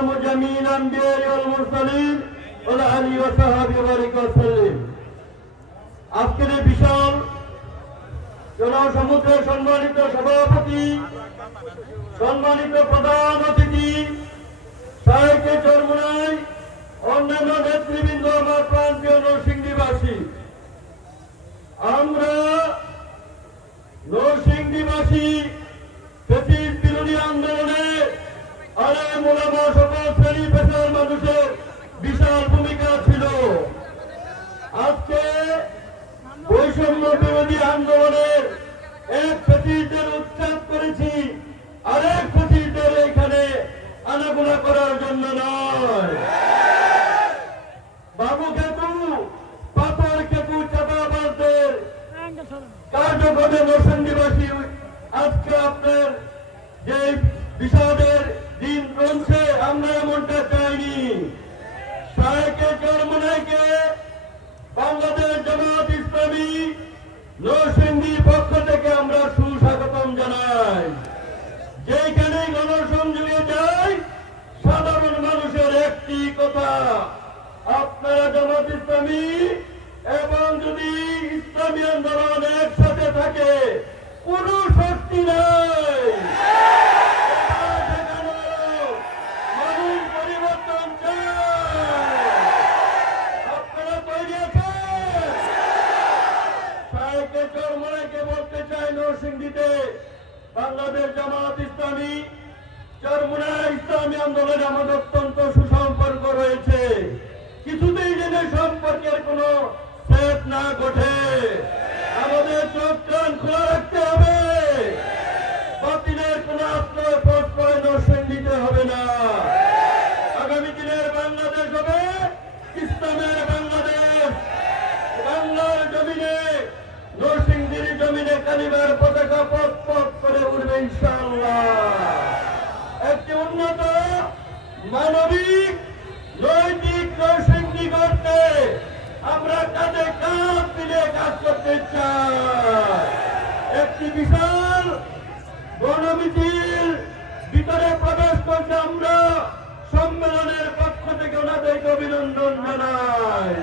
وإمام جميع الأنبياء والمرسلين وعلى آله وصحبه وبارك وسلم। আজকের এই বিশাল জনসমুদ্রের সম্মানিত সভাপতি, সম্মানিত প্রধান অতিথি, সাহেবকে চরমোনাই, অন্যান্য নেতৃবৃন্দ, আমার প্রান্তীয় নরসিংদীবাসী, আমরা নরসিংদীবাসী ফ্যাসিস্ট বিরোধী আন্দোলনে আলেম ওলামা সকল শ্রেণী পেশার মানুষের বিশাল ভূমিকা ছিল। আজকে বৈষম্য বিরোধী আন্দোলনের এক ফ্যাসিস্টের উচ্ছেদ করেছি, আরেক ফ্যাসিস্টের এখানে আনাগোনা করার জন্য নয়। বাবু কেতু, পাথর কেতু, চাঁদাবাজদের কার্যক্রমে নরসিংদীবাসী আজকে আপনার যে বিষাদের দিন চলছে, আমরা এমনটা চাইনি। শাহেকে চরমোনাইকে বাংলাদেশ জামাত ইসলামী নরসিংদীর পক্ষ থেকে আমরা সুস্বাগতম জানাই। যেখানে গণসংযোগে যায়, সাধারণ মানুষের একটি কথা, আপনারা জামাত ইসলামী এবং যদি ইসলামী আন্দোলন একসাথে থাকে, কোন শক্তি নাই। মানুষ পরিবর্তন চায়, আপনারা তৈরি আছেন? শাহেকে চরমোনাইকে বলতে চাই, নরসিংদীতে বাংলাদেশ জামাত ইসলামী চরমোনাই ইসলামী আন্দোলনে আমাদের অত্যন্ত সুসম্পর্ক রয়েছে। কিছুতেই যেন সম্পর্কের কোন ছেদ না ঘটে, আমাদের চোখ কান খোলা রাখতে হবে। বাতিলের কোন আশ্রয় প্রশ্রয় নরসিংদীতে হবে না। আগামী দিনের বাংলাদেশ হবে ইসলামের বাংলাদেশ। বাংলার জমিনে, নরসিংদীর জমিনে কালিমার পতাকা পথ পথ করে উঠবে ইনশাআল্লাহ। একটি উন্নত মানবিক নৈতিক নরসিংদী করতে আমরা কাঁধে কাঁধ মিলে কাজ করতে চাই। একটি বিশাল গণমিছিল ভিতরে প্রবেশ করতে আমরা সম্মেলনের পক্ষ থেকে ওনাদেরকে অভিনন্দন জানাই।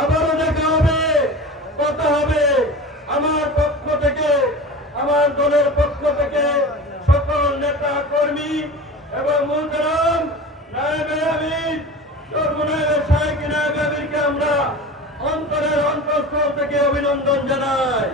আবারও দেখা হবে, কথা হবে। আমার পক্ষ থেকে, আমার দলের পক্ষ থেকে সকল নেতা কর্মী এবং মুহতারাম নায়েবে আমির চরমোনাইয়ের শাহেক নায়েবে আমিরকে আমরা অন্তরের অন্তঃস্থল থেকে অভিনন্দন জানাই।